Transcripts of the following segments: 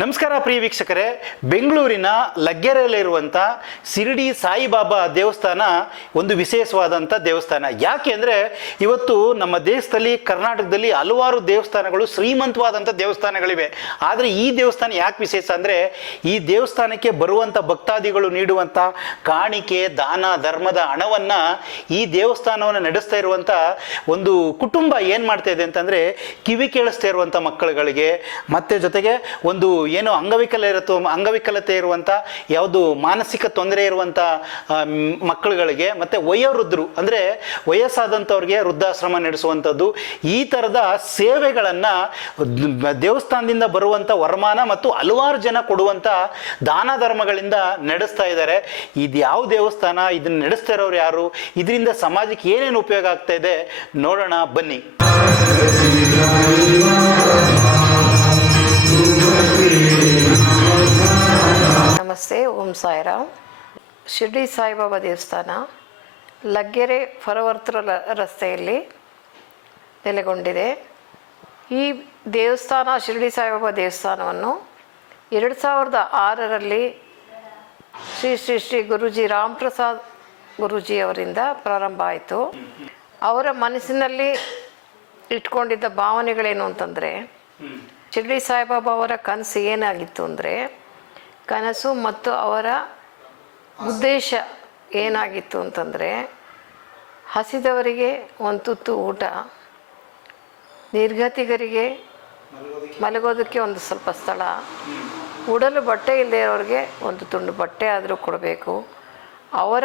ನಮಸ್ಕಾರ ಪ್ರಿಯ ವೀಕ್ಷಕರೇ. ಬೆಂಗಳೂರಿನ ಲಗ್ಗೆರೆಯಲ್ಲಿರುವಂಥ ಶಿರಡಿ ಸಾಯಿಬಾಬಾ ದೇವಸ್ಥಾನ ಒಂದು ವಿಶೇಷವಾದಂಥ ದೇವಸ್ಥಾನ. ಯಾಕೆ ಅಂದರೆ ಇವತ್ತು ನಮ್ಮ ದೇಶದಲ್ಲಿ, ಕರ್ನಾಟಕದಲ್ಲಿ ಹಲವಾರು ದೇವಸ್ಥಾನಗಳು ಶ್ರೀಮಂತವಾದಂಥ ದೇವಸ್ಥಾನಗಳಿವೆ. ಆದರೆ ಈ ದೇವಸ್ಥಾನ ಯಾಕೆ ವಿಶೇಷ ಅಂದರೆ ಈ ದೇವಸ್ಥಾನಕ್ಕೆ ಬರುವಂಥ ಭಕ್ತಾದಿಗಳು ನೀಡುವಂಥ ಕಾಣಿಕೆ, ದಾನ, ಧರ್ಮದ ಹಣವನ್ನು ಈ ದೇವಸ್ಥಾನವನ್ನು ನಡೆಸ್ತಾ ಇರುವಂಥ ಒಂದು ಕುಟುಂಬ ಏನು ಮಾಡ್ತಾ ಇದೆ ಅಂತಂದರೆ ಕಿವಿ ಕೇಳಿಸ್ತಾ ಇರುವಂಥ ಮಕ್ಕಳುಗಳಿಗೆ, ಮತ್ತೆ ಜೊತೆಗೆ ಒಂದು ಏನು ಅಂಗವಿಕಲ ಇರುತ್ತೋ, ಅಂಗವಿಕಲತೆ ಇರುವಂಥ ಯಾವುದು ಮಾನಸಿಕ ತೊಂದರೆ ಇರುವಂಥ ಮಕ್ಕಳುಗಳಿಗೆ, ಮತ್ತು ವಯೋವೃದ್ಧರು, ಅಂದರೆ ವಯಸ್ಸಾದಂಥವ್ರಿಗೆ ವೃದ್ಧಾಶ್ರಮ ನಡೆಸುವಂಥದ್ದು ಈ ಥರದ ಸೇವೆಗಳನ್ನು ದೇವಸ್ಥಾನದಿಂದ ಬರುವಂಥ ವರಮಾನ ಮತ್ತು ಹಲವಾರು ಜನ ಕೊಡುವಂಥ ದಾನ ಧರ್ಮಗಳಿಂದ ನಡೆಸ್ತಾ ಇದ್ದಾರೆ. ಇದು ಯಾವ ದೇವಸ್ಥಾನ, ಇದನ್ನು ನಡೆಸ್ತಾ ಇರೋರು ಯಾರು, ಇದರಿಂದ ಸಮಾಜಕ್ಕೆ ಏನೇನು ಉಪಯೋಗ ಆಗ್ತಾ ಇದೆ, ನೋಡೋಣ, ಬನ್ನಿ. ನಮಸ್ತೆ ಓಂ ಸಾಯಿರಾಮ್. ಶಿರ್ಡಿ ಸಾಯಿಬಾಬಾ ದೇವಸ್ಥಾನ ಲಗ್ಗೆರೆ ಫರವರ್ತ್ರ ರಸ್ತೆಯಲ್ಲಿ ನೆಲೆಗೊಂಡಿದೆ. ಈ ದೇವಸ್ಥಾನ ಶಿರ್ಡಿ ಸಾಯಿಬಾಬಾ ದೇವಸ್ಥಾನವನ್ನು ಎರಡು ಸಾವಿರದ ಆರರಲ್ಲಿ ಶ್ರೀ ಶ್ರೀ ಶ್ರೀ ಗುರುಜಿ ರಾಮ್ ಪ್ರಸಾದ್ ಗುರೂಜಿ ಅವರಿಂದ ಪ್ರಾರಂಭ ಆಯಿತು. ಅವರ ಮನಸ್ಸಿನಲ್ಲಿ ಇಟ್ಕೊಂಡಿದ್ದ ಭಾವನೆಗಳೇನು ಅಂತಂದರೆ ಶಿರ್ಡಿ ಸಾಯಿಬಾಬಾ ಅವರ ಕನಸು ಏನಾಗಿತ್ತು ಅಂದರೆ ಕನಸು ಮತ್ತು ಅವರ ಉದ್ದೇಶ ಏನಾಗಿತ್ತು ಅಂತಂದರೆ, ಹಸಿದವರಿಗೆ ಒಂದು ತುತ್ತು ಊಟ, ನಿರ್ಗತಿಗರಿಗೆ ಮಲಗೋದಕ್ಕೆ ಒಂದು ಸ್ವಲ್ಪ ಸ್ಥಳ, ಉಡಲು ಬಟ್ಟೆ ಇಲ್ಲದೆ ಇರೋರಿಗೆ ಒಂದು ತುಂಡು ಬಟ್ಟೆ ಆದರೂ ಕೊಡಬೇಕು. ಅವರ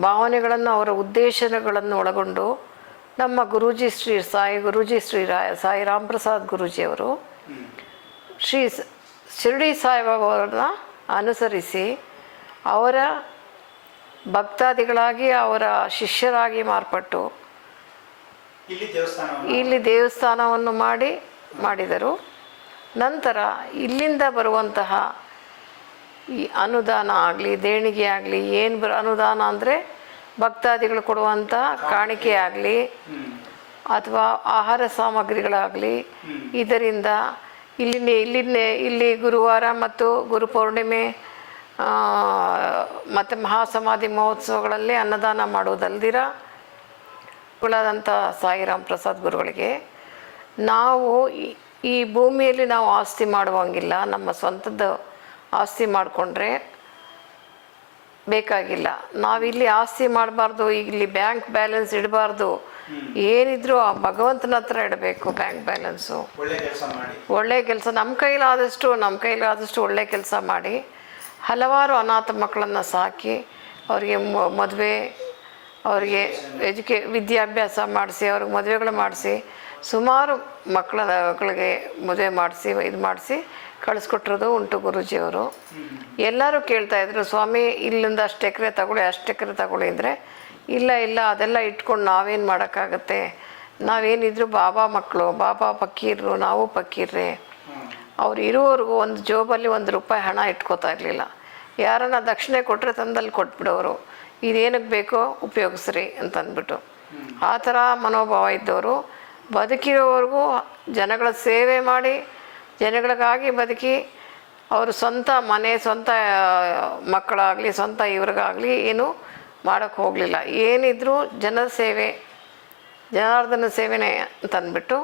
ಭಾವನೆಗಳನ್ನು, ಅವರ ಉದ್ದೇಶಗಳನ್ನು ಒಳಗೊಂಡು ನಮ್ಮ ಗುರೂಜಿ ಶ್ರೀ ಸಾಯಿ, ಗುರೂಜಿ ಶ್ರೀ ರಾಯ ಸಾಯಿ ರಾಮ್ ಪ್ರಸಾದ್ ಗುರೂಜಿಯವರು ಶ್ರೀ ಶಿರ್ಡಿ ಸಾಯಿಬಾಬಾವರನ್ನ ಅನುಸರಿಸಿ ಅವರ ಭಕ್ತಾದಿಗಳಾಗಿ ಅವರ ಶಿಷ್ಯರಾಗಿ ಮಾರ್ಪಟ್ಟು ಇಲ್ಲಿ ದೇವಸ್ಥಾನ ಇಲ್ಲಿ ದೇವಸ್ಥಾನವನ್ನು ಮಾಡಿ ಮಾಡಿದರು. ನಂತರ ಇಲ್ಲಿಂದ ಬರುವಂತಹ ಈ ಅನುದಾನ ಆಗಲಿ ದೇಣಿಗೆ ಆಗಲಿ ಏನು ಬರ ಅನುದಾನ ಅಂದರೆ ಭಕ್ತಾದಿಗಳು ಕೊಡುವಂಥ ಕಾಣಿಕೆ. ಆಗಲಿ ಅಥವಾ ಆಹಾರ ಸಾಮಗ್ರಿಗಳಾಗಲಿ ಇದರಿಂದ ಇಲ್ಲಿನೇ ಇಲ್ಲಿನೇ ಇಲ್ಲಿ ಗುರುವಾರ ಮತ್ತು ಗುರುಪೌರ್ಣಿಮೆ ಆ, ಮತ್ತು ಮಹಾಸಮಾಧಿ ಮಹೋತ್ಸವಗಳಲ್ಲಿ ಅನ್ನದಾನ ಮಾಡುವುದಲ್ದಿರ? ಗುರುಗಳಾದಂಥ ಸಾಯಿರಾಮ್ ಪ್ರಸಾದ್ ಗುರುಗಳಿಗೆ. ನಾವು ಈ ಭೂಮಿಯಲ್ಲಿ ನಾವು ಆಸ್ತಿ ಮಾಡುವಂಗಿಲ್ಲ. ನಮ್ಮ ಸ್ವಂತದ ಆಸ್ತಿ ಮಾಡಿಕೊಂಡ್ರೆ ಬೇಕಾಗಿಲ್ಲ. ನಾವಿಲ್ಲಿ ಆಸ್ತಿ ಮಾಡಬಾರ್ದು ಇಲ್ಲಿ ಬ್ಯಾಂಕ್ ಬ್ಯಾಲೆನ್ಸ್ ಇಡಬಾರ್ದು. ಏನಿದ್ರು ಆ ಭಗವಂತನ ಹತ್ರ ಇಡಬೇಕು ಬ್ಯಾಂಕ್ ಬ್ಯಾಲೆನ್ಸು ಒಳ್ಳೆ ಕೆಲಸ ನಮ್ಮ ಕೈಲಾದಷ್ಟು ನಮ್ಮ ಕೈಲಾದಷ್ಟು ಒಳ್ಳೆ ಕೆಲಸ ಮಾಡಿ ಹಲವಾರು ಅನಾಥ ಮಕ್ಕಳನ್ನು ಸಾಕಿ ಅವರಿಗೆ ಮದುವೆ ಅವರಿಗೆ ಎಜುಕೇ ವಿದ್ಯಾಭ್ಯಾಸ ಮಾಡಿಸಿ ಅವ್ರಿಗೆ ಮದುವೆಗಳು ಮಾಡಿಸಿ ಸುಮಾರು ಮಕ್ಕಳ ಮಕ್ಕಳಿಗೆ ಮದುವೆ ಮಾಡಿಸಿ ಇದು ಮಾಡಿಸಿ ಕಳಿಸ್ಕೊಟ್ಟಿರೋದು ಉಂಟು ಗುರೂಜಿಯವರು. ಎಲ್ಲರೂ ಕೇಳ್ತಾಯಿದ್ರು ಸ್ವಾಮಿ ಇಲ್ಲಿಂದ ಅಷ್ಟು ಎಕರೆ ತಗೊಳ್ಳಿ ಅಷ್ಟು ಎಕರೆ ತಗೊಳ್ಳಿ ಅಂದರೆ ಇಲ್ಲ ಇಲ್ಲ, ಅದೆಲ್ಲ ಇಟ್ಕೊಂಡು ನಾವೇನು ಮಾಡೋಕ್ಕಾಗತ್ತೆ? ನಾವೇನಿದ್ರು ಬಾಬಾ ಮಕ್ಕಳು ಬಾಬಾ ಪಕ್ಕೀರರು ನಾವು ಪಕ್ಕೀರ್ರೆ ಅವ್ರು ಇರುವವರೆಗೂ ಒಂದು ಜೋಬಲ್ಲಿ ಒಂದು ರೂಪಾಯಿ ಹಣ ಇಟ್ಕೋತಾ ಇರಲಿಲ್ಲ. ಯಾರನ್ನ ದಕ್ಷಿಣೆ ಕೊಟ್ಟರೆ ತಂದಲ್ಲಿ ಕೊಟ್ಬಿಡೋರು. ಇದೇನಕ್ಕೆ ಬೇಕೋ ಉಪಯೋಗಿಸ್ರಿ ಅಂತ ಅಂದ್ಬಿಟ್ಟು ಆ ಥರ ಮನೋಭಾವ ಇದ್ದವರು. ಬದುಕಿರೋವರೆಗೂ ಜನಗಳ ಸೇವೆ ಮಾಡಿ, ಜನಗಳಿಗಾಗಿ ಬದುಕಿ, ಅವರು ಸ್ವಂತ ಮನೆ, ಸ್ವಂತ ಮಕ್ಕಳಾಗಲಿ, ಸ್ವಂತ ಇವ್ರಿಗಾಗಲಿ ಏನು ಮಾಡೋಕ್ಕೆ ಹೋಗಲಿಲ್ಲ. ಏನಿದ್ರೂ ಜನರ ಸೇವೆ ಜನಾರ್ದನ ಸೇವೆನೇ ಅಂತಂದ್ಬಿಟ್ಟು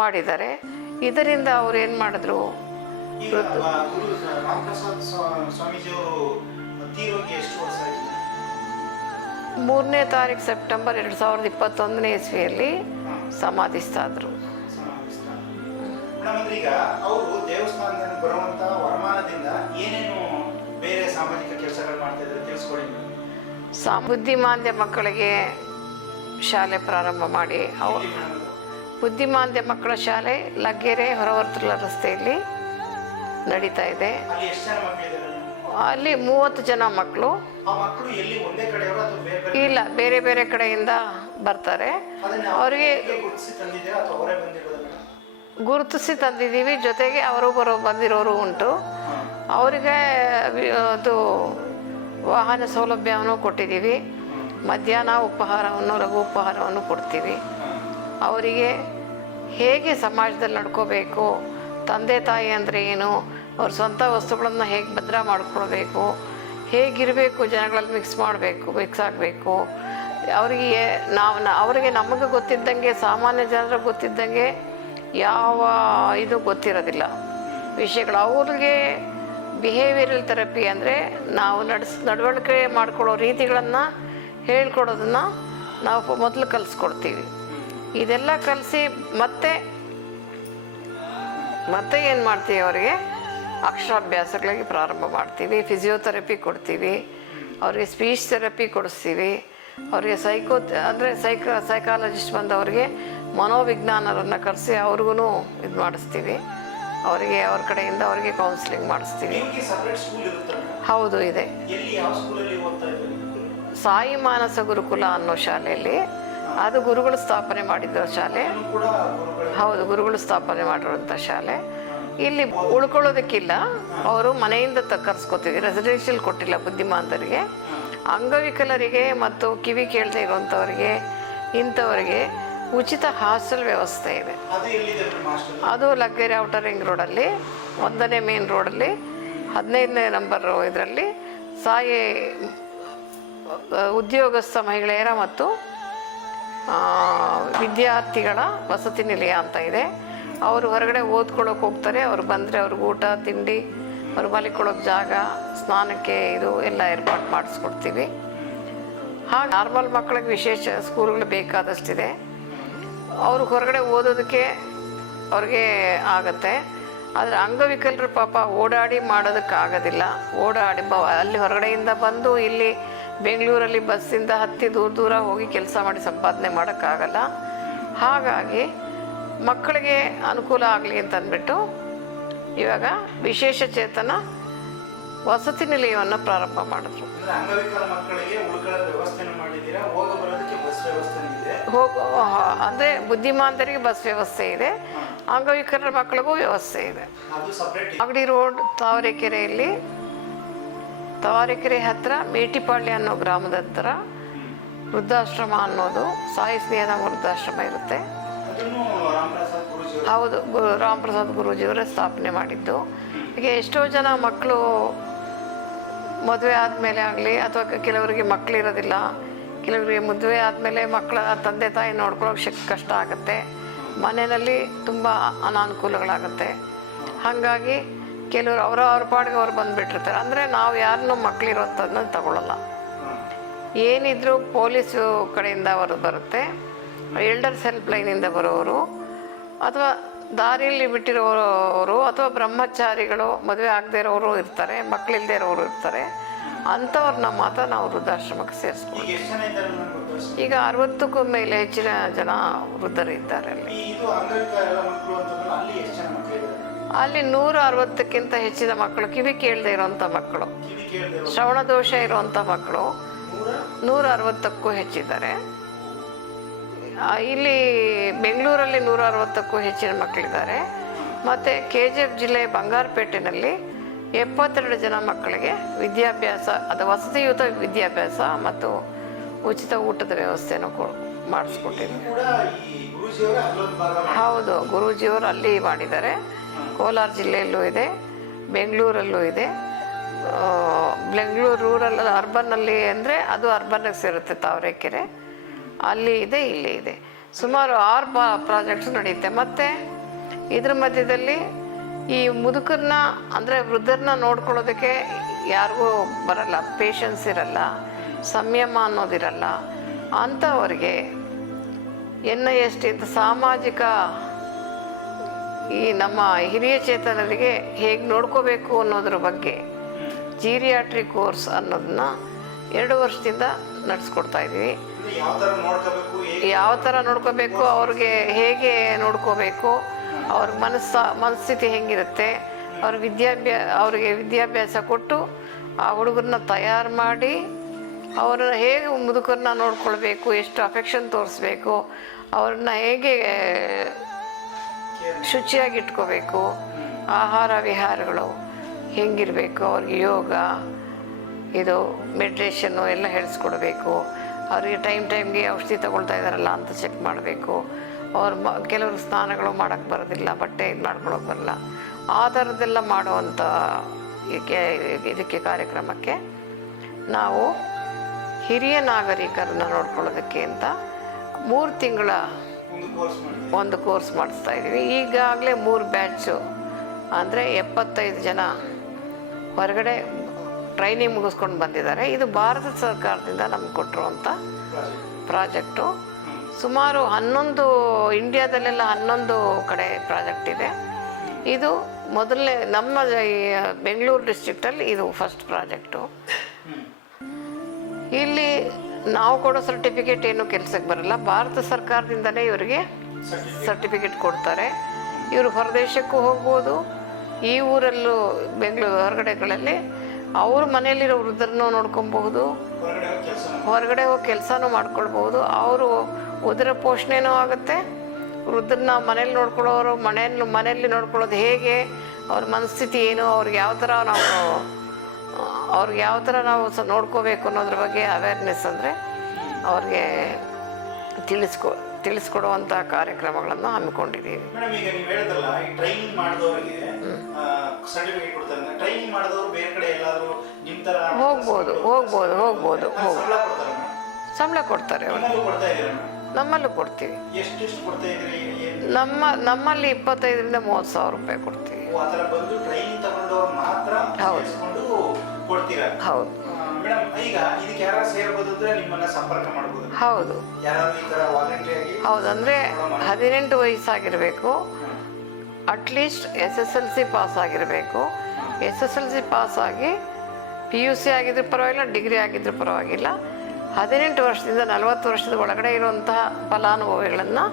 ಮಾಡಿದ್ದಾರೆ. ಇದರಿಂದ ಅವ್ರು ಏನು ಮಾಡಿದ್ರು? ಮೂರನೇ ತಾರೀಕು ಸೆಪ್ಟೆಂಬರ್ ಎರಡು ಸಾವಿರದ ಇಪ್ಪತ್ತೊಂದನೇ ಇಸ್ವಿಯಲ್ಲಿ ದೇವಸ್ಥಾನದಿಂದ ಬರುವಂತ ವರಮಾನದಿಂದ ಏನೇನು ಬೇರೆ ಸಾಮಾಜಿಕ ಕೆಲಸಗಳು ಮಾಡ್ತಾ ಇದ್ದಾರೆ ತಿಳಿಸ್ಕೊಡಿ. ಸಾ ಬುದ್ಧಿಮಾಂದ್ಯ ಮಕ್ಕಳಿಗೆ ಶಾಲೆ ಪ್ರಾರಂಭ ಮಾಡಿ ಅವ. ಬುದ್ಧಿಮಾಂದ್ಯ ಮಕ್ಕಳ ಶಾಲೆ ಲಗ್ಗೆರೆ ಹೊರವರ್ತುಲ ರಸ್ತೆಯಲ್ಲಿ ನಡೀತಾ ಇದೆ. ಅಲ್ಲಿ ಮೂವತ್ತು ಜನ ಮಕ್ಕಳು ಇಲ್ಲ ಬೇರೆ ಬೇರೆ ಕಡೆಯಿಂದ ಬರ್ತಾರೆ. ಅವರಿಗೆ? ಗುರುತಿಸಿ ತಂದಿದ್ದೀವಿ. ಜೊತೆಗೆ ಅವರು ಬರೋ ಬಂದಿರೋರು ಉಂಟು. ಅವರಿಗೆ ಅದು ವಾಹನ ಸೌಲಭ್ಯವನ್ನು ಕೊಟ್ಟಿದ್ದೀವಿ. ಮಧ್ಯಾಹ್ನ ಉಪಹಾರವನ್ನು ಲಘು ಉಪಹಾರವನ್ನು ಕೊಡ್ತೀವಿ. ಅವರಿಗೆ ಹೇಗೆ ಸಮಾಜದಲ್ಲಿ ನಡ್ಕೋಬೇಕು, ತಂದೆ ತಾಯಿ ಅಂದರೆ ಏನು, ಅವ್ರ ಸ್ವಂತ ವಸ್ತುಗಳನ್ನು ಹೇಗೆ ಭದ್ರ ಮಾಡ್ಕೊಳ್ಬೇಕು, ಹೇಗಿರಬೇಕು ಜನಗಳಲ್ಲಿ ಮಿಕ್ಸ್ ಮಾಡಬೇಕು ಮಿಕ್ಸ್ ಆಗಬೇಕು. ಅವರಿಗೆ ನಾವು ಅವರಿಗೆ ನಮಗೆ ಗೊತ್ತಿದ್ದಂಗೆ, ಸಾಮಾನ್ಯ ಜನರಿಗೆ ಗೊತ್ತಿದ್ದಂಗೆ ಯಾವ ಇದು ಗೊತ್ತಿರೋದಿಲ್ಲ. ವಿಷಯಗಳು ಅವ್ರಿಗೆ ಬಿಹೇವಿಯರಲ್ ಥೆರಪಿ ಅಂದರೆ ನಾವು ನಡೆಸ್, ನಡವಳಿಕೆ ಮಾಡ್ಕೊಳ್ಳೋ ರೀತಿಗಳನ್ನು ಹೇಳ್ಕೊಡೋದನ್ನು ನಾವು ಮೊದಲು ಕಲಿಸ್ಕೊಡ್ತೀವಿ. ಇದೆಲ್ಲ ಕಲಿಸಿ ಮತ್ತೆ ಮತ್ತೆ ಏನು ಮಾಡ್ತೀವಿ ಅವರಿಗೆ? ಅಕ್ಷರಾಭ್ಯಾಸಗಳಿಗೆ ಪ್ರಾರಂಭ ಮಾಡ್ತೀವಿ ಫಿಸಿಯೋಥೆರಪಿ ಕೊಡ್ತೀವಿ, ಅವರಿಗೆ ಸ್ಪೀಚ್ ಥೆರಪಿ ಕೊಡಿಸ್ತೀವಿ, ಅವರಿಗೆ ಸೈಕೋ ಅಂದರೆ ಸೈಕ ಸೈಕಾಲಜಿಸ್ಟ್ ಬಂದವರಿಗೆ ಮನೋವಿಜ್ಞಾನರನ್ನು ಕರೆಸಿ ಅವ್ರಿಗೂ ಇದು ಮಾಡಿಸ್ತೀವಿ ಅವರಿಗೆ ಅವ್ರ ಕಡೆಯಿಂದ ಅವರಿಗೆ ಕೌನ್ಸಿಲಿಂಗ್ ಮಾಡಿಸ್ತೀವಿ. ಹೌದು ಇದೆ. ಸಾಯಿ ಮಾನಸ ಗುರುಕುಲ ಅನ್ನೋ ಶಾಲೆಯಲ್ಲಿ. ಅದು ಗುರುಗಳು ಸ್ಥಾಪನೆ ಮಾಡಿದ ಶಾಲೆ. ಹೌದು ಗುರುಗಳು ಸ್ಥಾಪನೆ ಮಾಡಿರುವಂಥ ಶಾಲೆ. ಇಲ್ಲಿ ಉಳ್ಕೊಳ್ಳೋದಕ್ಕಿಲ್ಲ. ಅವರು ಮನೆಯಿಂದ ತ ಕರ್ಸ್ಕೊತೀವಿ. ರೆಸಿಡೆನ್ಷಿಯಲ್ ಕೊಟ್ಟಿಲ್ಲ ಬುದ್ಧಿಮಾಂತರಿಗೆ. ಅಂಗವಿಕಲರಿಗೆ ಮತ್ತು ಕಿವಿ ಕೇಳದೆ ಇರುವಂಥವ್ರಿಗೆ ಇಂಥವರಿಗೆ ಉಚಿತ ಹಾಸ್ಟೆಲ್ ವ್ಯವಸ್ಥೆ ಇದೆ. ಅದು ಲಗ್ಗೆರೆ ಔಟರ್ ರಿಂಗ್ ರೋಡಲ್ಲಿ ಒಂದನೇ ಮೇನ್ ರೋಡಲ್ಲಿ ಹದಿನೈದನೇ ನಂಬರ್ ಇದರಲ್ಲಿ ಸಾಯಿ ಉದ್ಯೋಗಸ್ಥ ಮಹಿಳೆಯರ ಮತ್ತು ವಿದ್ಯಾರ್ಥಿಗಳ ವಸತಿ ನಿಲಯ ಅಂತ ಇದೆ. ಅವರು ಹೊರಗಡೆ ಓದ್ಕೊಳ್ಳೋಕೆ ಹೋಗ್ತಾರೆ ಅವ್ರು ಬಂದರೆ ಅವ್ರಿಗೆ ಊಟ ತಿಂಡಿ ಅವ್ರು ಮಲಿಕೊಳ್ಳೋಕೆ ಜಾಗ ಸ್ನಾನಕ್ಕೆ ಇದು ಎಲ್ಲ ಏರ್ಪಾಟ್ ಮಾಡಿಸ್ಕೊಡ್ತೀವಿ. ಹಾಗೆ ನಾರ್ಮಲ್ ಮಕ್ಕಳಿಗೆ ವಿಶೇಷ ಸ್ಕೂಲ್ಗಳು ಬೇಕಾದಷ್ಟಿದೆ. ಅವರು ಹೊರಗಡೆ ಓದೋದಕ್ಕೆ ಅವ್ರಿಗೆ ಆಗತ್ತೆ. ಆದರೆ ಅಂಗವಿಕಲರು ಪಾಪ ಓಡಾಡಿ ಮಾಡೋದಕ್ಕೆ ಆಗೋದಿಲ್ಲ ಓಡಾಡಿ ಬ, ಅಲ್ಲಿ ಹೊರಗಡೆಯಿಂದ ಬಂದು ಇಲ್ಲಿ ಬೆಂಗಳೂರಲ್ಲಿ ಬಸ್ಸಿಂದ ಹತ್ತಿ ದೂರ ದೂರ ಹೋಗಿ ಕೆಲಸ ಮಾಡಿ ಸಂಪಾದನೆ ಮಾಡೋಕ್ಕಾಗಲ್ಲ. ಹಾಗಾಗಿ ಮಕ್ಕಳಿಗೆ ಅನುಕೂಲ ಆಗಲಿ ಅಂತಂದ್ಬಿಟ್ಟು ಇವಾಗ ವಿಶೇಷ ಚೇತನ ವಸತಿ ನಿಲಯವನ್ನು ಪ್ರಾರಂಭ ಮಾಡಿದ್ರು. ಅಂದ್ರೆ ಹೋಗ ಹೋಗ ಬುದ್ಧಿಮಾಂತರಿಗೆ ಬಸ್ ವ್ಯವಸ್ಥೆ ಇದೆ. ಅಂಗವಿಕಲರ ಮಕ್ಕಳಿಗೂ ವ್ಯವಸ್ಥೆ ಇದೆ. ಮಾಗಡಿ ರೋಡ್ ತಾವರೆಕೆರೆಯಲ್ಲಿ ತಾವರೆಕೆರೆ ಹತ್ರ ಮೇಟಿಪಾಳ್ಯ ಅನ್ನೋ ಗ್ರಾಮದ ಹತ್ರ ವೃದ್ಧಾಶ್ರಮ ಅನ್ನೋದು ಸಾಯಿ ಸ್ನೇಹದ ವೃದ್ಧಾಶ್ರಮ ಇರುತ್ತೆ. ಹೌದು ಗುರು ರಾಮ್ ಪ್ರಸಾದ್ ಗುರೂಜಿಯವರೇ ಸ್ಥಾಪನೆ ಮಾಡಿದ್ದು. ಈಗ ಎಷ್ಟೋ ಜನ ಮಕ್ಕಳು ಮದುವೆ ಆದಮೇಲೆ ಆಗಲಿ, ಅಥವಾ ಕೆಲವರಿಗೆ ಮಕ್ಕಳಿರೋದಿಲ್ಲ ಕೆಲವರಿಗೆ ಮದುವೆ ಆದಮೇಲೆ ಮಕ್ಕಳ ತಂದೆ ತಾಯಿ ನೋಡ್ಕೊಳ್ಳೋಕೆ ಶಕ್, ಕಷ್ಟ ಆಗುತ್ತೆ. ಮನೆಯಲ್ಲಿ ತುಂಬ ಅನಾನುಕೂಲಗಳಾಗುತ್ತೆ. ಹಾಗಾಗಿ ಕೆಲವರು ಅವರ ಅವ್ರ ಪಾಡಿಗೆ ಅವ್ರು ಬಂದುಬಿಟ್ಟಿರ್ತಾರೆ. ಅಂದರೆ ನಾವು ಯಾರನ್ನೂ ಮಕ್ಕಳಿರೋಂಥದ್ದನ್ನ ತಗೊಳ್ಳಲ್ಲ ಏನಿದ್ರು ಪೊಲೀಸು ಕಡೆಯಿಂದ ಅವರು ಬರುತ್ತೆ. ಎಲ್ಡರ್ಸ್ ಹೆಲ್ಪ್ ಲೈನಿಂದ ಬರೋರು, ಅಥವಾ ದಾರಿಯಲ್ಲಿ ಬಿಟ್ಟಿರೋರು ಅಥವಾ ಬ್ರಹ್ಮಚಾರಿಗಳು ಮದುವೆ ಆಗದೆ ಇರೋರು ಇರ್ತಾರೆ ಮಕ್ಕಳಿಲ್ಲದೆ ಇರೋರು ಇರ್ತಾರೆ ಅಂಥವ್ರನ್ನ ಮಾತ್ರ ನಾವು ವೃದ್ಧಾಶ್ರಮಕ್ಕೆ ಸೇರಿಸ್ತೀವಿ ಈಗ ಅರವತ್ತಕ್ಕೂ ಮೇಲೆ ಹೆಚ್ಚಿನ ಜನ ವೃದ್ಧರಿದ್ದಾರೆ ಅಲ್ಲಿ. ಅಲ್ಲಿ ನೂರ ಅರವತ್ತಕ್ಕಿಂತ ಹೆಚ್ಚಿನ ಮಕ್ಕಳು ಕಿವಿ ಕೇಳದೆ ಇರೋಂಥ ಮಕ್ಕಳು ಶ್ರವಣ ದೋಷ ಇರುವಂಥ ಮಕ್ಕಳು ನೂರ ಅರವತ್ತಕ್ಕೂ ಹೆಚ್ಚಿದ್ದಾರೆ. ಇಲ್ಲಿ ಬೆಂಗಳೂರಲ್ಲಿ ನೂರ ಅರವತ್ತಕ್ಕೂ ಹೆಚ್ಚಿನ ಮಕ್ಕಳಿದ್ದಾರೆ. ಮತ್ತು ಕೆ ಜಿ ಎಫ್ ಜಿಲ್ಲೆ ಬಂಗಾರಪೇಟೆನಲ್ಲಿ ಎಪ್ಪತ್ತೆರಡು ಜನ ಮಕ್ಕಳಿಗೆ ವಿದ್ಯಾಭ್ಯಾಸ, ಅದು ವಸತಿಯುತ ವಿದ್ಯಾಭ್ಯಾಸ ಮತ್ತು ಉಚಿತ ಊಟದ ವ್ಯವಸ್ಥೆಯನ್ನು ಭಾಗ ಹೌದು, ಗುರೂಜಿಯವರು ಅಲ್ಲಿ ಮಾಡಿದ್ದಾರೆ. ಕೋಲಾರ ಜಿಲ್ಲೆಯಲ್ಲೂ ಇದೆ, ಬೆಂಗಳೂರಲ್ಲೂ ಇದೆ. ಬೆಂಗಳೂರು ರೂರಲ್ ಅರ್ಬನ್ನಲ್ಲಿ ಅಂದರೆ ಅದು ಅರ್ಬನ್ಗೆ ಸೇರುತ್ತೆ ತಾವರೆಕೆರೆ ಅಲ್ಲಿ ಇದೆ, ಇಲ್ಲಿ ಇದೆ. ಸುಮಾರು ಆರು ಪ್ರಾಜೆಕ್ಟ್ಸ್ ನಡೆಯುತ್ತೆ. ಮತ್ತು ಇದ್ರ ಮಧ್ಯದಲ್ಲಿ ಈ ಮುದುಕರನ್ನ ಅಂದರೆ ವೃದ್ಧರನ್ನ ನೋಡ್ಕೊಳ್ಳೋದಕ್ಕೆ ಯಾರಿಗೂ ಬರಲ್ಲ. ಪೇಷನ್ಸ್ ಇರಲ್ಲ, ಸಂಯಮ ಅನ್ನೋದಿರಲ್ಲ. ಅಂಥವ್ರಿಗೆ ಎನ್ ಐ ಎಸ್ ಟಿ ಸಾಮಾಜಿಕ ಈ ನಮ್ಮ ಹಿರಿಯ ಚೇತನರಿಗೆ ಹೇಗೆ ನೋಡ್ಕೋಬೇಕು ಅನ್ನೋದ್ರ ಬಗ್ಗೆ ಜೀರಿಯಾಟ್ರಿ ಕೋರ್ಸ್ ಅನ್ನೋದನ್ನ ಎರಡು ವರ್ಷದಿಂದ ನಡೆಸ್ಕೊಡ್ತಾ ಇದ್ದೀವಿ. ಯಾವ ಥರ ನೋಡ್ಕೋಬೇಕು ಅವ್ರಿಗೆ ಹೇಗೆ ನೋಡ್ಕೋಬೇಕು ಅವ್ರ ಮನಸ್ಸ ಮನಸ್ಥಿತಿ ಹೆಂಗಿರುತ್ತೆ ಅವ್ರ ವಿದ್ಯಾಭ್ಯಾಸ ಅವ್ರಿಗೆ ವಿದ್ಯಾಭ್ಯಾಸ ಕೊಟ್ಟು ಆ ಹುಡುಗರನ್ನ ತಯಾರು ಮಾಡಿ ಅವ್ರನ್ನ ಹೇಗೆ ಮುದುಕರನ್ನ ನೋಡ್ಕೊಳ್ಬೇಕು ಎಷ್ಟು ಅಫೆಕ್ಷನ್ ತೋರಿಸ್ಬೇಕು ಅವ್ರನ್ನ ಹೇಗೆ ಶುಚಿಯಾಗಿ ಇಟ್ಕೋಬೇಕು ಆಹಾರ ವಿಹಾರಗಳು ಹೆಂಗಿರಬೇಕು ಅವ್ರಿಗೆ ಯೋಗ ಇದು ಮೆಡಿಟೇಷನ್ನು ಎಲ್ಲ ಹೇಳಿಸ್ಕೊಡ್ಬೇಕು. ಅವರಿಗೆ ಟೈಮ್ ಟೈಮ್ಗೆ ಔಷಧಿ ತೊಗೊಳ್ತಾ ಇದ್ದಾರಲ್ಲ ಅಂತ ಚೆಕ್ ಮಾಡಬೇಕು. ಅವ್ರು ಮ, ಕೆಲವರು ಸ್ನಾನಗಳು ಮಾಡೋಕ್ಕೆ ಬರೋದಿಲ್ಲ, ಬಟ್ಟೆ ಇದು ಮಾಡ್ಕೊಳಕ್ಕೆ ಬರಲ್ಲ. ಆ ಥರದ್ದೆಲ್ಲ ಮಾಡುವಂಥ ಇದಕ್ಕೆ ಇದಕ್ಕೆ ಕಾರ್ಯಕ್ರಮಕ್ಕೆ ನಾವು ಹಿರಿಯ ನಾಗರಿಕರನ್ನ ನೋಡ್ಕೊಳ್ಳೋದಕ್ಕೆ ಅಂತ ಮೂರು ತಿಂಗಳ ಒಂದು ಕೋರ್ಸ್ ಮಾಡಿಸ್ತಾ ಇದ್ದೀವಿ. ಈಗಾಗಲೇ ಮೂರು ಬ್ಯಾಚು ಅಂದರೆ ಎಪ್ಪತ್ತೈದು ಜನ ಹೊರಗಡೆ ಟ್ರೈನಿಂಗ್ ಮುಗಿಸ್ಕೊಂಡು ಬಂದಿದ್ದಾರೆ. ಇದು ಭಾರತ ಸರ್ಕಾರದಿಂದ ನಮ್ಗೆ ಕೊಟ್ಟಿರುವಂಥ ಪ್ರಾಜೆಕ್ಟು. ಸುಮಾರು ಹನ್ನೊಂದು, ಇಂಡಿಯಾದಲ್ಲೆಲ್ಲ ಹನ್ನೊಂದು ಕಡೆ ಪ್ರಾಜೆಕ್ಟ್ ಇದೆ. ಇದು ಮೊದಲನೇ, ನಮ್ಮ ಬೆಂಗಳೂರು ಡಿಸ್ಟ್ರಿಕ್ಟಲ್ಲಿ ಇದು ಫಸ್ಟ್ ಪ್ರಾಜೆಕ್ಟು. ಇಲ್ಲಿ ನಾವು ಕೊಡೋ ಸರ್ಟಿಫಿಕೇಟ್ ಏನು ಕೆಲಸಕ್ಕೆ ಬರಲ್ಲ. ಭಾರತ ಸರ್ಕಾರದಿಂದಲೇ ಇವರಿಗೆ ಸರ್ಟಿಫಿಕೇಟ್ ಕೊಡ್ತಾರೆ. ಇವರು ಹೊರದೇಶಕ್ಕೂ ಹೋಗ್ಬೋದು. ಈ ಊರಲ್ಲೂ ಬೆಂಗಳೂರು ಹೊರಗಡೆಗಳಲ್ಲಿ ಅವ್ರ ಮನೆಯಲ್ಲಿರೋ ವೃದ್ಧರನ್ನು ನೋಡ್ಕೊಬಹುದು. ಹೊರಗಡೆ ಹೋಗಿ ಕೆಲಸನೂ ಮಾಡ್ಕೊಳ್ಬಹುದು. ಅವರು ಉದರ ಪೋಷಣೆನೂ ಆಗುತ್ತೆ. ವೃದ್ಧರನ್ನ ಮನೇಲಿ ನೋಡ್ಕೊಳ್ಳೋರು, ಮನೆಯಲ್ಲಿ ಮನೆಯಲ್ಲಿ ನೋಡ್ಕೊಳ್ಳೋದು ಹೇಗೆ, ಅವ್ರ ಮನಸ್ಥಿತಿ ಏನು, ಅವ್ರಿಗೆ ಯಾವ ಥರ ನಾವು, ಅವ್ರಿಗೆ ಯಾವ ಥರ ನಾವು ಸ ನೋಡ್ಕೋಬೇಕು ಅನ್ನೋದ್ರ ಬಗ್ಗೆ ಅವೇರ್ನೆಸ್ ಅಂದರೆ ಅವ್ರಿಗೆ ತಿಳಿಸ್ಕೊ ತಿಳಿಸ್ಕೊಡುವಂಥ ಕಾರ್ಯಕ್ರಮಗಳನ್ನು ಹಮ್ಮಿಕೊಂಡಿದ್ದೀವಿ. ಮೇಡಮ್ ಈಗ ನೀವು ಹೇಳಿದ್ರಲ್ಲ ಈ ಟ್ರೈನಿಂಗ್ ಮಾಡಿದವರಿಗೆ ಸರ್ಟಿಫಿಕೇಟ್ ಕೊಡ್ತಾರೆ ಟ್ರೈನಿಂಗ್ ಮಾಡಿದವರು ಬೇರೆ ಕಡೆ ಎಲ್ಲಾದ್ರೂ ನಿಮ್ ತರ ಹೋಗ್ಬೋದು ಹೋಗ್ಬೋದು ಹೋಗ್ಬೋದು ಹೋಗ್ ಸಂಬಳ ಕೊಡ್ತಾರೆ ಸಂಬಳ ಕೊಡ್ತಾರೆ ಅವರು. ನಿಮ್ಮಲ್ಲೂ ಕೊಡ್ತಾ ಇದ್ದೀರಾ ನಮ್ಮಲ್ಲೂ ಕೊಡ್ತೀವಿ. ಎಷ್ಟು ಎಷ್ಟು ಕೊಡ್ತಾ ಇದ್ರಿ ಏನು? ನಮ್ಮ ನಮ್ಮಲ್ಲಿ ಇಪ್ಪತ್ತೈದರಿಂದ ಮೂವತ್ತು ಸಾವಿರ ರೂಪಾಯಿ ಕೊಡ್ತೀವಿ. ಆ ಥರ ಬಂದು ಟ್ರೈನಿಂಗ್ ತಗೊಂಡವ್ರು ಮಾತ್ರ ಹೌದು. ಸೇರಿಸ್ಕೊಂಡು ಕೊಡ್ತೀರಾ? ಹೌದು. ಮೇಡಮ್ ಈಗ ಇದಕ್ಕೆ ಯಾರು ಸೇರ್ಬೋದು ಅಂದ್ರೆ ನಿಮ್ಮನ್ನ ಸಂಪರ್ಕ ಮಾಡ್ಬೋದು. ಹೌದು. ಯಾರಾದ್ರೂ ಈ ತರ ವಾಲಂಟಿಯರ್ ಆಗಿ ಹೌದು ಅಂದ್ರೆ ಹದಿನೆಂಟು ವಯಸ್ಸಾಗಿರಬೇಕು. At least S S L C pass ಆಗಿರಬೇಕು. S S L C pass ಆಗಿ ಪಿ ಯು ಸಿ ಆಗಿದ್ರೂ ಪರವಾಗಿಲ್ಲ ಡಿಗ್ರಿ ಆಗಿದ್ರೂ ಪರವಾಗಿಲ್ಲ. ಹದಿನೆಂಟು ವರ್ಷದಿಂದ ನಲವತ್ತು ವರ್ಷದ ಒಳಗಡೆ ಇರುವಂತಹ ಫಲಾನುಭವಿಗಳನ್ನು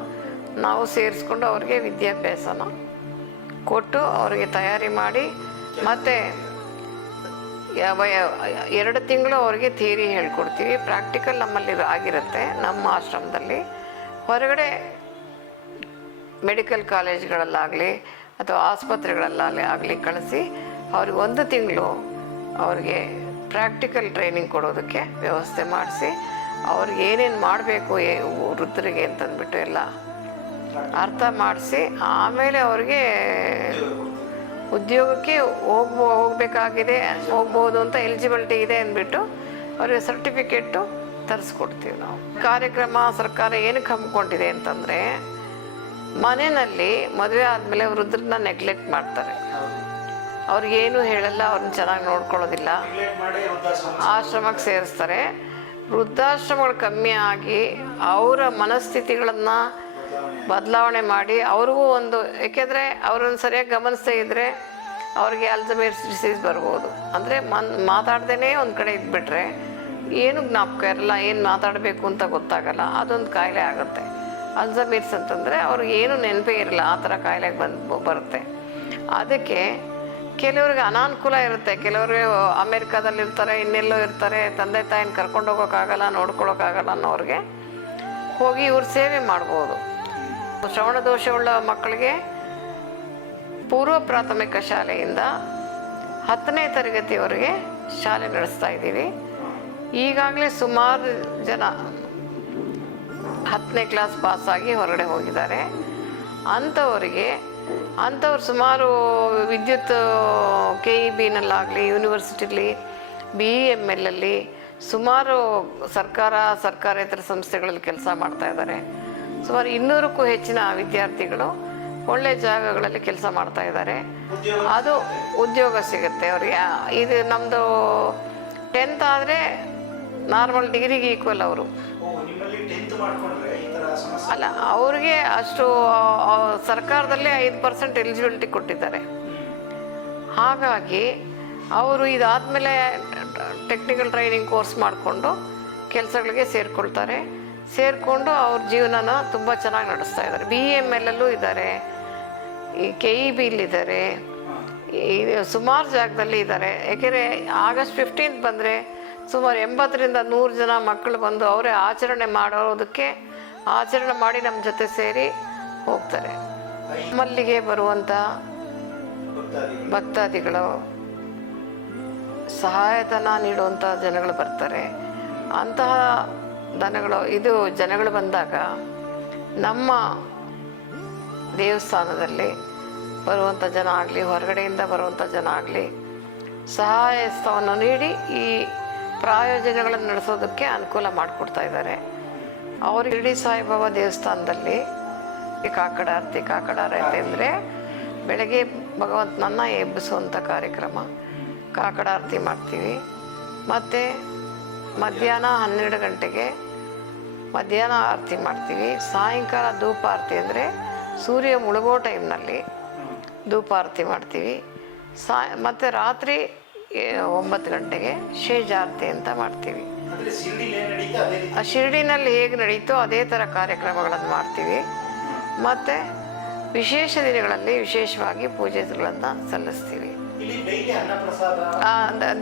ನಾವು ಸೇರಿಸ್ಕೊಂಡು ಅವರಿಗೆ ವಿದ್ಯಾಭ್ಯಾಸನ ಕೊಟ್ಟು ಅವರಿಗೆ ತಯಾರಿ ಮಾಡಿ ಮತ್ತು ಎರಡು ತಿಂಗಳು ಅವ್ರಿಗೆ ಥಿಯರಿ ಹೇಳ್ಕೊಡ್ತೀವಿ. ಪ್ರಾಕ್ಟಿಕಲ್ ನಮ್ಮಲ್ಲಿ ಆಗಿರುತ್ತೆ, ನಮ್ಮ ಆಶ್ರಮದಲ್ಲಿ. ಹೊರಗಡೆ ಮೆಡಿಕಲ್ ಕಾಲೇಜ್ಗಳಲ್ಲಾಗಲಿ ಅಥವಾ ಆಸ್ಪತ್ರೆಗಳಲ್ಲಾಗಲಿ ಆಗಲಿ ಕಳಿಸಿ, ಅವ್ರಿಗೆ ಒಂದು ತಿಂಗಳು ಅವ್ರಿಗೆ ಪ್ರಾಕ್ಟಿಕಲ್ ಟ್ರೈನಿಂಗ್ ಕೊಡೋದಕ್ಕೆ ವ್ಯವಸ್ಥೆ ಮಾಡಿಸಿ, ಅವ್ರಿಗೆ ಏನೇನು ಮಾಡಬೇಕು ವೃದ್ಧರಿಗೆ ಅಂತಂದ್ಬಿಟ್ಟು ಎಲ್ಲ ಅರ್ಥ ಮಾಡಿಸಿ, ಆಮೇಲೆ ಅವ್ರಿಗೆ ಉದ್ಯೋಗಕ್ಕೆ ಹೋಗ್ಬೋ, ಹೋಗಬೇಕಾಗಿದೆ, ಹೋಗ್ಬೋದು ಅಂತ ಎಲಿಜಿಬಿಲಿಟಿ ಇದೆ ಅಂದ್ಬಿಟ್ಟು ಅವ್ರಿಗೆ ಸರ್ಟಿಫಿಕೇಟು ತರಿಸ್ಕೊಡ್ತೀವಿ ನಾವು. ಕಾರ್ಯಕ್ರಮ ಸರ್ಕಾರ ಏನಕ್ಕೆ ಹಮ್ಮಿಕೊಂಡಿದೆ ಅಂತಂದರೆ, ಮನೆಯಲ್ಲಿ ಮದುವೆ ಆದಮೇಲೆ ವೃದ್ಧರನ್ನ ನೆಗ್ಲೆಕ್ಟ್ ಮಾಡ್ತಾರೆ. ಅವ್ರಿಗೇನು ಹೇಳಲ್ಲ, ಅವ್ರನ್ನ ಚೆನ್ನಾಗಿ ನೋಡ್ಕೊಳ್ಳೋದಿಲ್ಲ. ಆಶ್ರಮಕ್ಕೆ ಸೇರಿಸ್ತಾರೆ. ವೃದ್ಧಾಶ್ರಮಗಳು ಕಮ್ಮಿ ಆಗಿ ಅವರ ಮನಸ್ಥಿತಿಗಳನ್ನು ಬದಲಾವಣೆ ಮಾಡಿ, ಅವ್ರಿಗೂ ಒಂದು, ಏಕೆಂದರೆ ಅವ್ರನ್ನ ಸರಿಯಾಗಿ ಗಮನಿಸದೇ ಇದ್ದರೆ ಅವ್ರಿಗೆ ಅಲ್ಝಮೀರ್ಸ್ ಡಿಸೀಸ್ ಬರ್ಬೋದು. ಅಂದರೆ ಮನ್ ಮಾತಾಡ್ದೇ ಒಂದು ಕಡೆ ಇದ್ಬಿಟ್ರೆ ಏನು ಜ್ಞಾಪಕ ಇರಲ್ಲ, ಏನು ಮಾತಾಡಬೇಕು ಅಂತ ಗೊತ್ತಾಗಲ್ಲ, ಅದೊಂದು ಕಾಯಿಲೆ ಆಗುತ್ತೆ. ಅಲ್ಝಮೀರ್ಸ್ ಅಂತಂದರೆ ಅವ್ರಿಗೆ ಏನು ನೆನಪೇ ಇರಲ್ಲ, ಆ ಥರ ಕಾಯಿಲೆಗೆ ಬಂದು, ಬರುತ್ತೆ. ಅದಕ್ಕೆ ಕೆಲವ್ರಿಗೆ ಅನಾನುಕೂಲ ಇರುತ್ತೆ. ಕೆಲವ್ರಿಗೆ ಅಮೇರಿಕಾದಲ್ಲಿ ಇರ್ತಾರೆ ಇನ್ನೆಲ್ಲೋ ಇರ್ತಾರೆ, ತಂದೆ ತಾಯಿನ ಕರ್ಕೊಂಡು ಹೋಗೋಕ್ಕಾಗಲ್ಲ, ನೋಡ್ಕೊಳೋಕ್ಕಾಗಲ್ಲ ಅನ್ನೋರಿಗೆ ಹೋಗಿ ಇವ್ರ ಸೇವೆ ಮಾಡ್ಬೋದು. ಶ್ರವಣ ದೋಷವುಳ್ಳ ಮಕ್ಕಳಿಗೆ ಪೂರ್ವ ಪ್ರಾಥಮಿಕ ಶಾಲೆಯಿಂದ ಹತ್ತನೇ ತರಗತಿವರೆಗೆ ಶಾಲೆ ನಡೆಸ್ತಾ ಇದ್ದೀವಿ. ಈಗಾಗಲೇ ಸುಮಾರು ಜನ ಹತ್ತನೇ ಕ್ಲಾಸ್ ಪಾಸಾಗಿ ಹೊರಗಡೆ ಹೋಗಿದ್ದಾರೆ. ಅಂಥವರಿಗೆ, ಅಂಥವ್ರು ಸುಮಾರು ವಿದ್ಯುತ್, ಕೆ ಇ ಬಿನಲ್ಲಾಗಲಿ ಯೂನಿವರ್ಸಿಟಿಲಿ, ಬಿ ಇ ಎಂ ಎಲ್ಲಲ್ಲಿ ಸುಮಾರು ಸರ್ಕಾರ, ಸರ್ಕಾರೇತರ ಸಂಸ್ಥೆಗಳಲ್ಲಿ ಕೆಲಸ ಮಾಡ್ತಾ ಇದ್ದಾರೆ. ಸುಮಾರು ಇನ್ನೂರಕ್ಕೂ ಹೆಚ್ಚಿನ ವಿದ್ಯಾರ್ಥಿಗಳು ಒಳ್ಳೆ ಜಾಗಗಳಲ್ಲಿ ಕೆಲಸ ಮಾಡ್ತಾ ಇದ್ದಾರೆ. ಅದು ಉದ್ಯೋಗ ಸಿಗುತ್ತೆ ಅವ್ರಿಗೆ. ಇದು ನಮ್ಮದು ಟೆಂತ್ ಆದರೆ ನಾರ್ಮಲ್ ಡಿಗ್ರಿಗೆ ಈಕ್ವಲ್ ಅವರು. ಅಲ್ಲ, ಅವ್ರಿಗೆ ಅಷ್ಟು ಸರ್ಕಾರದಲ್ಲೇ ಐದು ಪರ್ಸೆಂಟ್ ಎಲಿಜಿಬಿಲಿಟಿ ಕೊಟ್ಟಿದ್ದಾರೆ. ಹಾಗಾಗಿ ಅವರು ಇದಾದಮೇಲೆ ಟೆಕ್ನಿಕಲ್ ಟ್ರೈನಿಂಗ್ ಕೋರ್ಸ್ ಮಾಡಿಕೊಂಡು ಕೆಲಸಗಳಿಗೆ ಸೇರಿಕೊಳ್ತಾರೆ. ಸೇರಿಕೊಂಡು ಅವ್ರ ಜೀವನನ ತುಂಬ ಚೆನ್ನಾಗಿ ನಡೆಸ್ತಾ ಇದ್ದಾರೆ. ಬಿ ಎಂ ಎಲ್ಲಲ್ಲೂ ಇದ್ದಾರೆ. ಈ ಕೆ ಇ ಬಿಲಿದ್ದಾರೆ ಈ ಸುಮಾರು ಜಾಗದಲ್ಲಿ ಇದ್ದಾರೆ. ಯಾಕೆಂದರೆ ಆಗಸ್ಟ್ ಫಿಫ್ಟೀನ್ತ್ ಬಂದರೆ ಸುಮಾರು ಎಂಬತ್ತರಿಂದ ನೂರು ಜನ ಮಕ್ಕಳು ಬಂದು ಅವರೇ ಆಚರಣೆ ಮಾಡೋದಕ್ಕೆ ಆಚರಣೆ ಮಾಡಿ ನಮ್ಮ ಜೊತೆ ಸೇರಿ ಹೋಗ್ತಾರೆ. ಮಲ್ಲಿಗೆ ಬರುವಂಥ ಭಕ್ತಾದಿಗಳು ಸಹಾಯಧನ ನೀಡುವಂಥ ಜನಗಳು ಬರ್ತಾರೆ. ಅಂತಹ ದನಗಳು ಇದು ಜನಗಳು ಬಂದಾಗ ನಮ್ಮ ದೇವಸ್ಥಾನದಲ್ಲಿ ಬರುವಂಥ ಜನ ಆಗಲಿ, ಹೊರಗಡೆಯಿಂದ ಬರುವಂಥ ಜನ ಆಗಲಿ ಸಹಾಯಸ್ಥವನ್ನು ನೀಡಿ ಈ ಪ್ರಾಯೋಜನೆಗಳನ್ನು ನಡೆಸೋದಕ್ಕೆ ಅನುಕೂಲ ಮಾಡಿಕೊಡ್ತಾ ಇದ್ದಾರೆ. ಅವರು ಇಡೀ ಸಾಯಿಬಾಬಾ ದೇವಸ್ಥಾನದಲ್ಲಿ ಈ ಕಾಕಡ ಆರತಿ ಕಾಕಡ ಆರತಿ ಅಂದರೆ ಬೆಳಗ್ಗೆ ಭಗವಂತನನ್ನು ಎಬ್ಬಿಸುವಂಥ ಕಾರ್ಯಕ್ರಮ. ಕಾಕಡ ಆರತಿ ಮಾಡ್ತೀವಿ. ಮತ್ತು ಮಧ್ಯಾಹ್ನ ಹನ್ನೆರಡು ಗಂಟೆಗೆ ಮಧ್ಯಾಹ್ನ ಆರತಿ ಮಾಡ್ತೀವಿ. ಸಾಯಂಕಾಲ ಧೂಪ ಆರತಿ ಅಂದರೆ ಸೂರ್ಯ ಮುಳುಗೋ ಟೈಮ್ನಲ್ಲಿ ಧೂಪ ಆರತಿ ಮಾಡ್ತೀವಿ. ಸಾ ಮತ್ತು ರಾತ್ರಿ ಒಂಬತ್ತು ಗಂಟೆಗೆ ಶೇಜಾರತಿ ಅಂತ ಮಾಡ್ತೀವಿ. ಆ ಶಿರಡಿನಲ್ಲಿ ಹೇಗೆ ನಡೀತೋ ಅದೇ ಥರ ಕಾರ್ಯಕ್ರಮಗಳನ್ನು ಮಾಡ್ತೀವಿ. ಮತ್ತು ವಿಶೇಷ ದಿನಗಳಲ್ಲಿ ವಿಶೇಷವಾಗಿ ಪೂಜೆಗಳನ್ನು ಸಲ್ಲಿಸ್ತೀವಿ.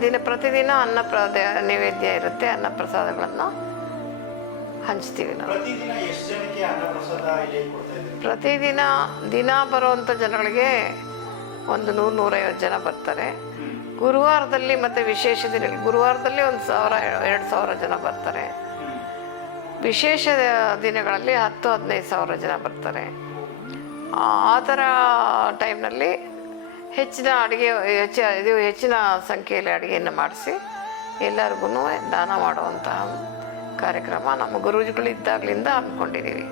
ದಿನ ಪ್ರತಿದಿನ ಅನ್ನ ಪ್ರ ನೈವೇದ್ಯ ಇರುತ್ತೆ ಅನ್ನ ಪ್ರಸಾದಗಳನ್ನು ಹಂಚ್ತೀವಿ ನಾವು. ಪ್ರತಿದಿನ ದಿನ ಬರುವಂಥ ಜನಗಳಿಗೆ ಒಂದು ನೂರು ನೂರೈವತ್ತು ಜನ ಬರ್ತಾರೆ. ಗುರುವಾರದಲ್ಲಿ ಮತ್ತು ವಿಶೇಷ ದಿನ ಗುರುವಾರದಲ್ಲಿ ಒಂದು ಸಾವಿರ ಎರಡು ಸಾವಿರ ಜನ ಬರ್ತಾರೆ. ವಿಶೇಷ ದಿನಗಳಲ್ಲಿ ಹತ್ತು ಹದಿನೈದು ಸಾವಿರ ಜನ ಬರ್ತಾರೆ. ಆ ಥರ ಟೈಮ್ನಲ್ಲಿ ಹೆಚ್ಚಿನ ಅಡುಗೆ ಹೆಚ್ಚು ಇದು ಹೆಚ್ಚಿನ ಸಂಖ್ಯೆಯಲ್ಲಿ ಅಡುಗೆಯನ್ನು ಮಾಡಿಸಿ ಎಲ್ಲರಿಗೂ ದಾನ ಮಾಡುವಂತಹ ಕಾರ್ಯಕ್ರಮ ನಮ್ಮ ಗುರುಜಿಗಳು ಇದ್ದಾಗಲಿಂದ ಅಂದ್ಕೊಂಡಿದ್ದೀವಿ.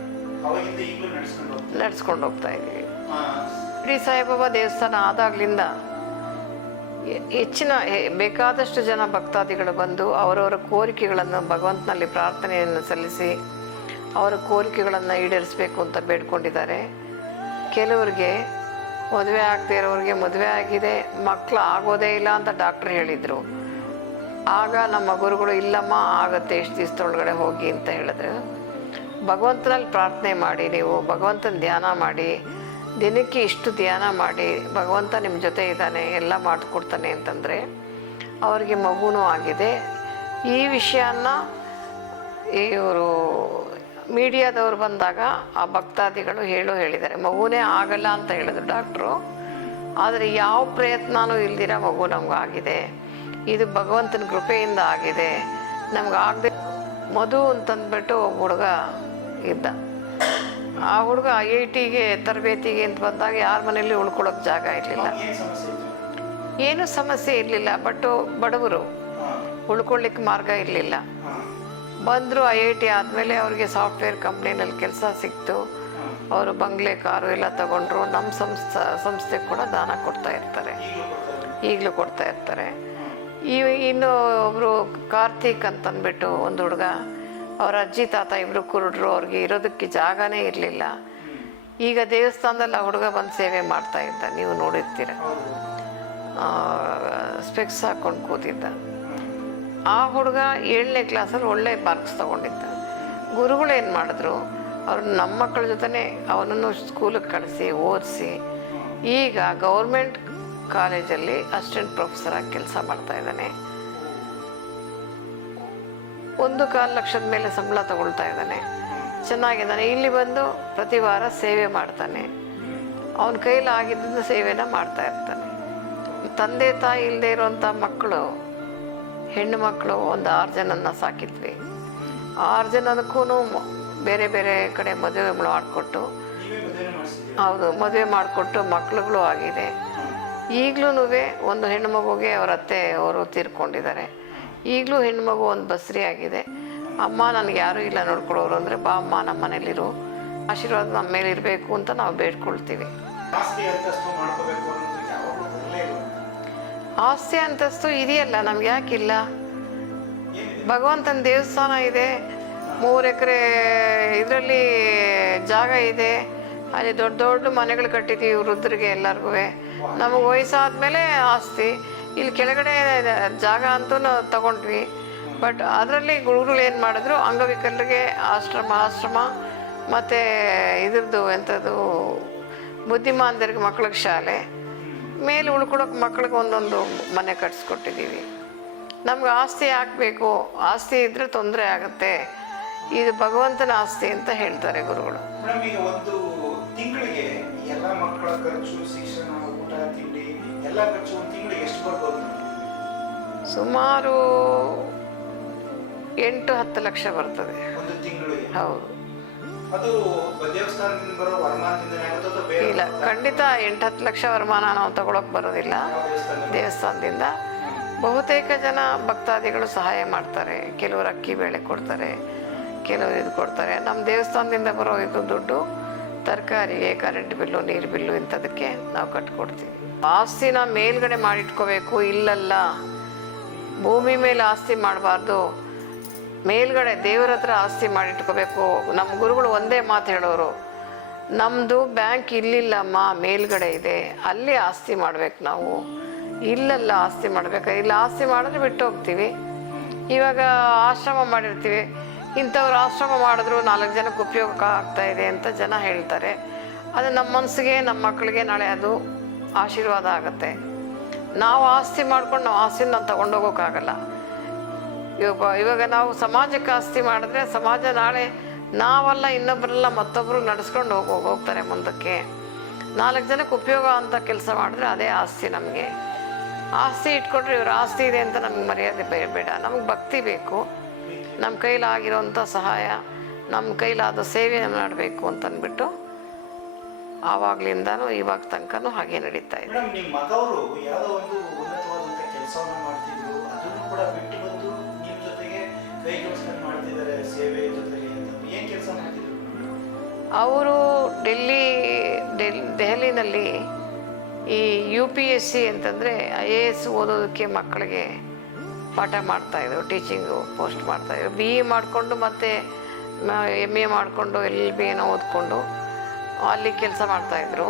ನಡೆಸ್ಕೊಂಡು ಹೋಗ್ತಾ ಇದ್ದೀವಿ. ಶ್ರೀ ಶಿರಡಿ ಸಾಯಿಬಾಬಾ ದೇವಸ್ಥಾನ ಆದಾಗಲಿಂದ ಹೆಚ್ಚಿನ ಬೇಕಾದಷ್ಟು ಜನ ಭಕ್ತಾದಿಗಳು ಬಂದು ಅವರವರ ಕೋರಿಕೆಗಳನ್ನು ಭಗವಂತನಲ್ಲಿ ಪ್ರಾರ್ಥನೆಯನ್ನು ಸಲ್ಲಿಸಿ ಅವರ ಕೋರಿಕೆಗಳನ್ನು ಈಡೇರಿಸಬೇಕು ಅಂತ ಬೇಡ್ಕೊಂಡಿದ್ದಾರೆ. ಕೆಲವರಿಗೆ ಮದುವೆ ಆಗದೆ ಇರೋರಿಗೆ ಮದುವೆ ಆಗಿದೆ ಮಕ್ಕಳು ಆಗೋದೇ ಇಲ್ಲ ಅಂತ ಡಾಕ್ಟ್ರ್ ಹೇಳಿದರು. ಆಗ ನಮ್ಮ ಗುರುಗಳು, ಇಲ್ಲಮ್ಮ, ಆಗುತ್ತೆ ಎಷ್ಟು ದಿವಸದೊಳಗಡೆ ಹೋಗಿ ಅಂತ ಹೇಳಿದ್ರು. ಭಗವಂತನಲ್ಲಿ ಪ್ರಾರ್ಥನೆ ಮಾಡಿ, ನೀವು ಭಗವಂತನ ಧ್ಯಾನ ಮಾಡಿ, ದಿನಕ್ಕೆ ಇಷ್ಟು ಧ್ಯಾನ ಮಾಡಿ, ಭಗವಂತ ನಿಮ್ಮ ಜೊತೆ ಇದ್ದಾನೆ, ಎಲ್ಲ ಮಾಡಿಕೊಡ್ತಾನೆ ಅಂತಂದರೆ ಅವರಿಗೆ ಮಗುನೂ ಆಗಿದೆ. ಈ ವಿಷಯನ ಇವರು ಮೀಡಿಯಾದವ್ರು ಬಂದಾಗ ಆ ಭಕ್ತಾದಿಗಳು ಹೇಳು ಹೇಳಿದ್ದಾರೆ, ಮಗುನೇ ಆಗಲ್ಲ ಅಂತ ಹೇಳಿದ್ರು ಡಾಕ್ಟ್ರು. ಆದರೆ ಯಾವ ಪ್ರಯತ್ನನೂ ಇಲ್ದಿರ ಮಗು ಆಗಿದೆ. ಇದು ಭಗವಂತನ ಕೃಪೆಯಿಂದ ಆಗಿದೆ. ನಮ್ಗೆ ಆಗದೆ ಮಧು ಅಂತಂದ್ಬಿಟ್ಟು ಒಬ್ಬ ಹುಡುಗ ಇದ್ದ. ಆ ಹುಡುಗ ಐ ಐ ಟಿಗೆ ತರಬೇತಿಗೆ ಅಂತ ಬಂದಾಗ ಯಾರ ಮನೇಲಿ ಉಳ್ಕೊಳ್ಳೋಕೆ ಜಾಗ ಇರಲಿಲ್ಲ. ಏನ್ ಸಮಸ್ಯೆ ಇರಲಿಲ್ಲ, ಬಟ್ ಬಡವರು ಉಳ್ಕೊಳ್ಳಿಕ್ಕೆ ಮಾರ್ಗ ಇರಲಿಲ್ಲ. ಬಂದರು ಐ ಐ ಟಿ ಆದಮೇಲೆ ಅವ್ರಿಗೆ ಸಾಫ್ಟ್ವೇರ್ ಕಂಪ್ನಿನಲ್ಲಿ ಕೆಲಸ ಸಿಕ್ತು. ಅವರು ಬಂಗ್ಲೆ ಕಾರು ಎಲ್ಲ ತಗೊಂಡ್ರು. ನಮ್ಮ ಸಂಸ್ಥೆ ಸಂಸ್ಥೆಗೆ ಕೂಡ ದಾನ ಕೊಡ್ತಾ ಇರ್ತಾರೆ. ಈಗಲೂ ಕೊಡ್ತಾ ಇರ್ತಾರೆ. ಈ, ಇನ್ನು ಒಬ್ಬರು ಕಾರ್ತಿಕ್ ಅಂತಂದ್ಬಿಟ್ಟು ಒಂದು ಹುಡುಗ, ಅವ್ರ ಅಜ್ಜಿ, ತಾತ ಇಬ್ಬರು ಕುರುಡ್ರು, ಅವ್ರಿಗೆ ಇರೋದಕ್ಕೆ ಜಾಗನೇ ಇರಲಿಲ್ಲ. ಈಗ ದೇವಸ್ಥಾನದಲ್ಲಿ ಆ ಹುಡುಗ ಬಂದು ಸೇವೆ ಮಾಡ್ತಾ ಇದ್ದ. ನೀವು ನೋಡಿರ್ತೀರ. ಸ್ಪೆಕ್ಸ್ ಹಾಕ್ಕೊಂಡು ಕೂತಿದ್ದ. ಆ ಹುಡುಗ ಏಳನೇ ಕ್ಲಾಸಲ್ಲಿ ಒಳ್ಳೆ ಮಾರ್ಕ್ಸ್ ತೊಗೊಂಡಿದ್ದ. ಗುರುಗಳು ಏನು ಮಾಡಿದ್ರು? ಅವ್ರು ನಮ್ಮ ಮಕ್ಕಳ ಜೊತೆ ಅವನನ್ನು ಸ್ಕೂಲಿಗೆ ಕಳಿಸಿ, ಓದಿಸಿ. ಈಗ ಗೌರ್ಮೆಂಟ್ ಕಾಲೇಜಲ್ಲಿ ಅಸಿಸ್ಟೆಂಟ್ ಪ್ರೊಫೆಸರಾಗಿ ಕೆಲಸ ಮಾಡ್ತಾ ಇದ್ದಾನೆ. ಒಂದು ಕಾಲು ಲಕ್ಷದ ಮೇಲೆ ಸಂಬಳ ತಗೊಳ್ತಾ ಇದ್ದಾನೆ. ಚೆನ್ನಾಗಿದ್ದಾನೆ. ಇಲ್ಲಿ ಬಂದು ಪ್ರತಿ ವಾರ ಸೇವೆ ಮಾಡ್ತಾನೆ. ಅವನ ಕೈಲಾಗಿದ್ದ ಸೇವೆನ ಮಾಡ್ತಾ ಇರ್ತಾನೆ. ತಂದೆ ತಾಯಿ ಇಲ್ಲದೆ ಇರುವಂಥ ಮಕ್ಕಳು ಹೆಣ್ಣು ಮಕ್ಕಳು ಒಂದು ಆರು ಜನನ ಸಾಕಿದ್ವಿ. ಆರು ಜನಕ್ಕೂ ಬೇರೆ ಬೇರೆ ಕಡೆ ಮದುವೆ ಮಾಡಿಕೊಟ್ಟು, ಹೌದು, ಮದುವೆ ಮಾಡಿಕೊಟ್ಟು ಮಕ್ಳುಗಳು ಆಗಿದೆ. ಈಗಲೂ ಒಂದು ಹೆಣ್ಣು ಮಗುಗೆ ಅವ್ರ ಅತ್ತೆ ಅವರು ತೀರ್ಕೊಂಡಿದ್ದಾರೆ. ಈಗಲೂ ಹೆಣ್ಮಗು ಒಂದು ಬಸ್ರಿ ಆಗಿದೆ. ಅಮ್ಮ ನನಗೆ ಯಾರೂ ಇಲ್ಲ ನೋಡ್ಕೊಳ್ಳೋರು ಅಂದರೆ, ಬಾ ಅಮ್ಮ, ನಮ್ಮ ಮನೇಲಿರು. ಆಶೀರ್ವಾದ ನಮ್ಮ ಮೇಲೆ ಇರಬೇಕು ಅಂತ ನಾವು ಬೇಡ್ಕೊಳ್ತೀವಿ. ಆಸ್ತಿ ಅಂತಸ್ತು ಇದೆಯಲ್ಲ, ನಮ್ಗೆ ಯಾಕಿಲ್ಲ? ಭಗವಂತನ ದೇವಸ್ಥಾನ ಇದೆ, ಮೂರು ಎಕರೆ ಇದರಲ್ಲಿ ಜಾಗ ಇದೆ, ಅಲ್ಲಿ ದೊಡ್ಡ ದೊಡ್ಡ ಮನೆಗಳು ಕಟ್ಟಿದ್ದೀವಿ ವೃದ್ಧರಿಗೆ ಎಲ್ಲರಿಗೂ. ನಮಗೆ ವಯಸ್ಸಾದ್ಮೇಲೆ ಆಸ್ತಿ. ಇಲ್ಲಿ ಕೆಳಗಡೆ ಜಾಗ ಅಂತೂ ತಗೊಂಡ್ವಿ. ಬಟ್ ಅದರಲ್ಲಿ ಗುರುಗಳು ಏನು ಮಾಡಿದ್ರು, ಅಂಗವಿಕಲರಿಗೆ ಆಶ್ರಮ ಆಶ್ರಮ, ಮತ್ತು ಇದ್ರದ್ದು ಎಂಥದ್ದು ಬುದ್ಧಿಮಾಂದರಿಗೆ ಮಕ್ಳಿಗೆ ಶಾಲೆ. ಮೇಲೆ ಉಳ್ಕೊಳಕ್ಕೆ ಮಕ್ಳಿಗೆ ಒಂದೊಂದು ಮನೆ ಕಟ್ಸ್ಕೊಟ್ಟಿದ್ದೀವಿ. ನಮ್ಗೆ ಆಸ್ತಿ ಹಾಕಬೇಕು ಆಸ್ತಿ ಇದ್ದರೆ ತೊಂದರೆ ಆಗುತ್ತೆ. ಇದು ಭಗವಂತನ ಆಸ್ತಿ ಅಂತ ಹೇಳ್ತಾರೆ ಗುರುಗಳು. ಮೇಡಮ್ ಈಗ ಒಂದು ತಿಂಗಳಿಗೆ ಎಲ್ಲ ಮಕ್ಕಳ ಖರ್ಚು ಶಿಕ್ಷಣ ಊಟ ತಿಂಡಿ ಎಲ್ಲ ಖರ್ಚು ಒಂದು ತಿಂಗಳಿಗೆ ಎಷ್ಟು ಬರ್ಬೋದು ಸುಮಾರು ಎಂಟು ಹತ್ತು ಲಕ್ಷ ಬರ್ತದೆ. ಒಂದು ತಿಂಗಳಿಗೆ? ಹೌದು. ಇಲ್ಲ ಖಂಡಿತ ಎಂಟು ಹತ್ತು ಲಕ್ಷ ವರಮಾನ ನಾವು ತಗೊಳಕ್ ಬರೋದಿಲ್ಲ. ದೇವಸ್ಥಾನದಿಂದ? ಬಹುತೇಕ ಜನ ಭಕ್ತಾದಿಗಳು ಸಹಾಯ ಮಾಡ್ತಾರೆ. ಕೆಲವರು ಅಕ್ಕಿ ಬೇಳೆ ಕೊಡ್ತಾರೆ ಕೆಲವರು ಇದು ಕೊಡ್ತಾರೆ. ನಮ್ಮ ದೇವಸ್ಥಾನದಿಂದ ಬರೋ ಇದು ದುಡ್ಡು ತರಕಾರಿಗೆ ಕರೆಂಟ್ ಬಿಲ್ಲು ನೀರು ಬಿಲ್ಲು ಇಂಥದಕ್ಕೆ ನಾವು ಕಟ್ಕೊಡ್ತೀವಿ. ಆಸ್ತಿನ ಮೇಲ್ಗಡೆ ಮಾಡಿಟ್ಕೋಬೇಕು ಇಲ್ಲಲ್ಲ. ಭೂಮಿ ಮೇಲೆ ಆಸ್ತಿ ಮಾಡಬಾರ್ದು. ಮೇಲ್ಗಡೆ ದೇವರ ಹತ್ರ ಆಸ್ತಿ ಮಾಡಿಟ್ಕೋಬೇಕು. ನಮ್ಮ ಗುರುಗಳು ಒಂದೇ ಮಾತು ಹೇಳೋರು ನಮ್ಮದು ಬ್ಯಾಂಕ್ ಇಲ್ಲಿಲ್ಲಮ್ಮ, ಮೇಲ್ಗಡೆ ಇದೆ. ಅಲ್ಲಿ ಆಸ್ತಿ ಮಾಡ್ಬೇಕು ನಾವು. ಇಲ್ಲೆಲ್ಲ ಆಸ್ತಿ ಮಾಡ್ಬೇಕು. ಇಲ್ಲಿ, ಆಸ್ತಿ ಮಾಡಿದ್ರೆ ಬಿಟ್ಟು ಹೋಗ್ತೀವಿ ಇವಾಗ ಆಶ್ರಮ ಮಾಡಿರ್ತೀವಿ. ಇಂಥವ್ರು ಆಶ್ರಮ ಮಾಡಿದ್ರು ನಾಲ್ಕು ಜನಕ್ಕೆ ಉಪಯೋಗ ಆಗ್ತಾ ಇದೆ ಅಂತ ಜನ ಹೇಳ್ತಾರೆ. ಅದು ನಮ್ಮ ಮನಸ್ಸಿಗೆ, ನಮ್ಮ ಮಕ್ಕಳಿಗೆ ನಾಳೆ ಅದು ಆಶೀರ್ವಾದ ಆಗುತ್ತೆ. ನಾವು ಆಸ್ತಿ ಮಾಡ್ಕೊಂಡು ನಾವು ಆಸ್ತಿನ ನಾವು ತಗೊಂಡೋಗೋಕ್ಕಾಗಲ್ಲ. ಇವಾಗ ಇವಾಗ ನಾವು ಸಮಾಜಕ್ಕೆ ಆಸ್ತಿ ಮಾಡಿದ್ರೆ ಸಮಾಜ ನಾಳೆ ನಾವಲ್ಲ ಇನ್ನೊಬ್ಬರೆಲ್ಲ ಮತ್ತೊಬ್ಬರು ನಡೆಸ್ಕೊಂಡು ಹೋಗಿ ಹೋಗ್ತಾರೆ ಮುಂದಕ್ಕೆ. ನಾಲ್ಕು ಜನಕ್ಕೆ ಉಪಯೋಗ ಅಂತ ಕೆಲಸ ಮಾಡಿದ್ರೆ ಅದೇ ಆಸ್ತಿ ನಮಗೆ. ಆಸ್ತಿ ಇಟ್ಕೊಂಡ್ರೆ ಇವ್ರ ಆಸ್ತಿ ಇದೆ ಅಂತ ನಮ್ಗೆ ಮರ್ಯಾದೆ ಬೇಡ. ನಮ್ಗೆ ಭಕ್ತಿ ಬೇಕು. ನಮ್ಮ ಕೈಲಾಗಿರೋಂಥ ಸಹಾಯ ನಮ್ಮ ಕೈಲಾದ ಸೇವೆ ಮಾಡಬೇಕು ಅಂತಂದ್ಬಿಟ್ಟು ಆವಾಗ್ಲಿಂದನೂ, ಇವಾಗ ತನಕನೂ ಹಾಗೆ ನಡೀತಾ ಇದೆ. ಅವರು ಡೆಲ್ಲಿ, ಡೆಲ್, ದೆಹಲಿನಲ್ಲಿ ಈ ಯು ಪಿ ಎಸ್ ಸಿ ಅಂತಂದರೆ ಐ ಎ ಎಸ್ ಓದೋದಕ್ಕೆ ಮಕ್ಕಳಿಗೆ ಪಾಠ ಮಾಡ್ತಾಯಿದ್ರು ಟೀಚಿಂಗು ಪೋಸ್ಟ್ ಮಾಡ್ತಾಯಿದ್ರು ಬಿ ಇ ಮಾಡಿಕೊಂಡು ಮತ್ತು ಎಂ ಎ ಮಾಡಿಕೊಂಡು ಎಲ್ ಬಿ ಏನೋ ಓದ್ಕೊಂಡು ಅಲ್ಲಿ ಕೆಲಸ ಮಾಡ್ತಾಯಿದ್ರು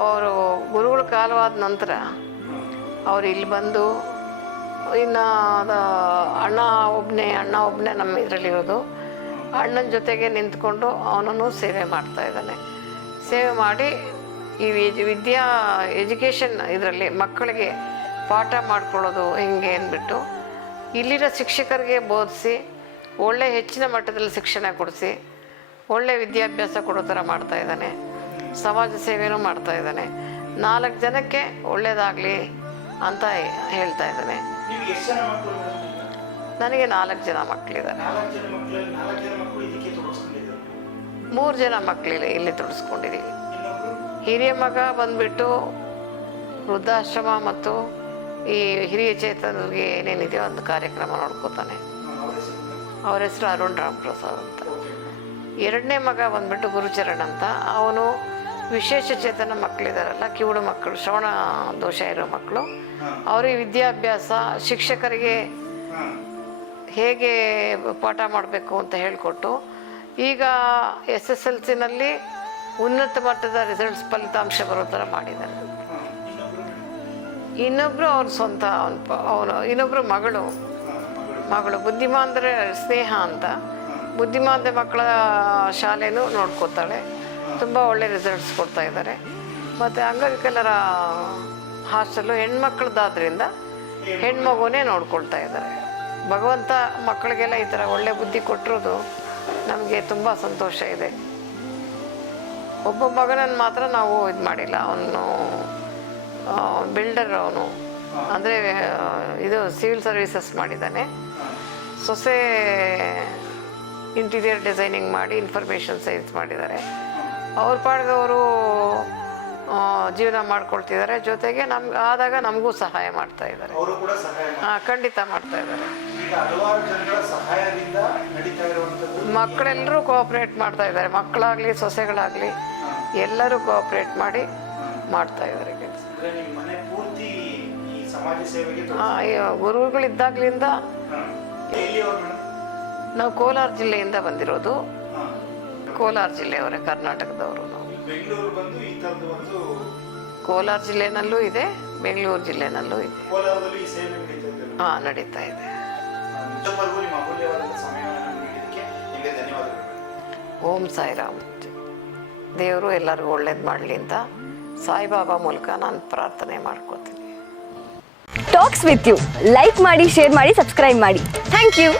ಅವರು ಗುರುಗಳ ಕಾಲವಾದ ನಂತರ ಅವರು ಇಲ್ಲಿ ಬಂದು ಇನ್ನು ಅದು ಅಣ್ಣ ಒಬ್ಬನೇ ಅಣ್ಣ ಒಬ್ಬನೇ ನಮ್ಮ ಇದರಲ್ಲಿ ಇರೋದು. ಅಣ್ಣನ ಜೊತೆಗೆ ನಿಂತ್ಕೊಂಡು ಅವನನ್ನು ಸೇವೆ ಮಾಡ್ತಾ ಇದ್ದಾನೆ. ಸೇವೆ ಮಾಡಿ ಈ ವಿದ್- ವಿದ್ಯಾ ಎಜುಕೇಷನ್ ಇದರಲ್ಲಿ ಮಕ್ಕಳಿಗೆ ಪಾಠ ಮಾಡ್ಕೊಳ್ಳೋದು ಹೆಂಗೆ ಅಂದ್ಬಿಟ್ಟು ಇಲ್ಲಿರೋ ಶಿಕ್ಷಕರಿಗೆ ಬೋಧಿಸಿ, ಒಳ್ಳೆ ಹೆಚ್ಚಿನ ಮಟ್ಟದಲ್ಲಿ ಶಿಕ್ಷಣ ಕೊಡಿಸಿ, ಒಳ್ಳೆ ವಿದ್ಯಾಭ್ಯಾಸ ಕೊಡೋ ಥರ ಮಾಡ್ತಾ ಇದ್ದಾನೆ. ಸಮಾಜ ಸೇವೆನೂ ಮಾಡ್ತಾ ಇದ್ದಾನೆ. ನಾಲ್ಕು ಜನಕ್ಕೆ ಒಳ್ಳೆಯದಾಗಲಿ ಅಂತ ಹೇಳ್ತಾ ಇದ್ದಾನೆ. ಎಷ್ಟು ಜನ ಮಕ್ಕಳು ನನಗೆ ನಾಲ್ಕು ಜನ ಮಕ್ಕಳಿದ್ದಾರೆ ನಾಲ್ಕು ಜನ ಮಕ್ಕಳಲ್ಲಿ ನಾಲ್ಕು ಜನ ಮಕ್ಕಳು ಇದಕ್ಕೆ ತೊಡಗಿಸ್ಕೊಂಡಿದ್ರು ಮೂರು ಜನ ಮಕ್ಕಳಿಲ್ಲ ಇಲ್ಲಿ ತೊಡಸ್ಕೊಂಡಿದ್ದೀವಿ ಹಿರಿಯ ಮಗ ಬಂದ್ಬಿಟ್ಟು ವೃದ್ಧಾಶ್ರಮ ಮತ್ತು ಈ ಹಿರಿಯ ಚೇತನರಿಗೆ ಏನೇನಿದೆಯೋ ಒಂದು ಕಾರ್ಯಕ್ರಮ ನೋಡ್ಕೋತಾನೆ. ಅವ್ರ ಹೆಸರು? ಅರುಣ್ ರಾಮ್ ಪ್ರಸಾದ್ ಅಂತ ಎರಡನೇ ಮಗ ಬಂದ್ಬಿಟ್ಟು ಗುರುಚರಣ್ ಅಂತ. ಅವನು ವಿಶೇಷ ಚೇತನ ಮಕ್ಕಳಿದಾರಲ್ಲ ಕಿವುಡು ಮಕ್ಕಳು ಶ್ರವಣ ದೋಷ ಇರೋ ಮಕ್ಕಳು ಅವರಿಗೆ ವಿದ್ಯಾಭ್ಯಾಸ ಶಿಕ್ಷಕರಿಗೆ ಹೇಗೆ ಪಾಠ ಮಾಡಬೇಕು ಅಂತ ಹೇಳಿಕೊಟ್ಟು ಈಗ ಎಸ್ ಎಸ್ ಎಲ್ ಸಿನಲ್ಲಿ ಉನ್ನತ ಮಟ್ಟದ ರಿಸಲ್ಟ್ಸ್ ಫಲಿತಾಂಶ ಬರೋ ಥರ ಮಾಡಿದ್ದಾರೆ. ಇನ್ನೊಬ್ಬರು ಅವ್ರ ಸ್ವಂತ ಅವನ ಅವನು ಇನ್ನೊಬ್ಬರು ಮಗಳು ಮಗಳು. ಮಗಳು ಬುದ್ಧಿಮಾಂದ್ರೆ ಸ್ನೇಹ ಅಂತ. ಬುದ್ಧಿಮಾಂದ್ರೆ ಮಕ್ಕಳ ಶಾಲೆನೂ ನೋಡ್ಕೋತಾಳೆ. ತುಂಬ ಒಳ್ಳೆ ರಿಸಲ್ಟ್ಸ್ ಕೊಡ್ತಾ ಇದ್ದಾರೆ. ಮತ್ತು ಅಂಗವಿಕಲರ ಹಾಸ್ಟೆಲು ಹೆಣ್ಮಕ್ಳದಾದ್ರಿಂದ ಹೆಣ್ಮಗುನೇ ನೋಡ್ಕೊಳ್ತಾ ಇದ್ದಾರೆ. ಭಗವಂತ ಮಕ್ಕಳಿಗೆಲ್ಲ ಈ ಥರ ಒಳ್ಳೆ ಬುದ್ಧಿ ಕೊಟ್ಟಿರೋದು ನಮಗೆ ತುಂಬ ಸಂತೋಷ ಇದೆ. ಒಬ್ಬ ಮಗನನ್ನು ಮಾತ್ರ ನಾವು ಇದು ಮಾಡಿಲ್ಲ. ಅವನು ಬಿಲ್ಡರ್ ಅವನು. ಅಂದರೆ ಇದು ಸಿವಿಲ್ ಸರ್ವಿಸಸ್ ಮಾಡಿದ್ದಾನೆ. ಸೊಸೆ ಇಂಟೀರಿಯರ್ ಡಿಸೈನಿಂಗ್ ಮಾಡಿ ಇನ್ಫಾರ್ಮೇಷನ್ ಸೈನ್ಸ್ ಮಾಡಿದ್ದಾರೆ. ಅವ್ರ ಪಾಡ್ದವರು ಅವರು ಜೀವನ ಮಾಡ್ಕೊಳ್ತಿದ್ದಾರೆ. ಜೊತೆಗೆ ನಮ್ಗೆ ಆದಾಗ ನಮಗೂ ಸಹಾಯ ಮಾಡ್ತಾ ಇದ್ದಾರೆ. ಹಾಂ ಖಂಡಿತ ಮಾಡ್ತಾ ಇದ್ದಾರೆ. ಮಕ್ಕಳೆಲ್ಲರೂ ಕೋಆಪ್ರೇಟ್ ಮಾಡ್ತಾ ಇದ್ದಾರೆ. ಮಕ್ಕಳಾಗಲಿ ಸೊಸೆಗಳಾಗಲಿ ಎಲ್ಲರೂ ಕೋಆಪ್ರೇಟ್ ಮಾಡಿ ಮಾಡ್ತಾ ಇದ್ದಾರೆ. ಕೆಲಸ ಹಾಂ. ಗುರುಗಳಿದ್ದಾಗಲಿಂದ ನಾವು ಕೋಲಾರ ಜಿಲ್ಲೆಯಿಂದ ಬಂದಿರೋದು. ಕೋಲಾರ ಜಿಲ್ಲೆಯವರೇ ಕರ್ನಾಟಕದವರು ನಾವು. ಬೆಂಗಳೂರು ಬಂದು ಈ ಥರದ್ದು ಒಂದು ಕೋಲಾರ ಜಿಲ್ಲೆನಲ್ಲೂ ಇದೆ ಬೆಂಗಳೂರು ಜಿಲ್ಲೆನಲ್ಲೂ ಇದೆ. ಕೋಲಾರದಲ್ಲಿ ಈ ಸೇವೆ ನಡೀತಾ ಇದೆ ಹಾಂ ನಡೀತಾ ಇದೆ. ಓಂ ಸಾಯಿರಾಮ್. ದೇವರು ಎಲ್ಲರಿಗೂ ಒಳ್ಳೇದು ಮಾಡಲಿ ಅಂತ ಸಾಯಿಬಾಬಾ ಮೂಲಕ ನಾನು ಪ್ರಾರ್ಥನೆ ಮಾಡ್ಕೋತೀನಿ. ಟಾಕ್ಸ್ ವಿತ್ ಯು ಲೈಕ್ ಮಾಡಿ ಶೇರ್ ಮಾಡಿ ಸಬ್ಸ್ಕ್ರೈಬ್ ಮಾಡಿ. Thank you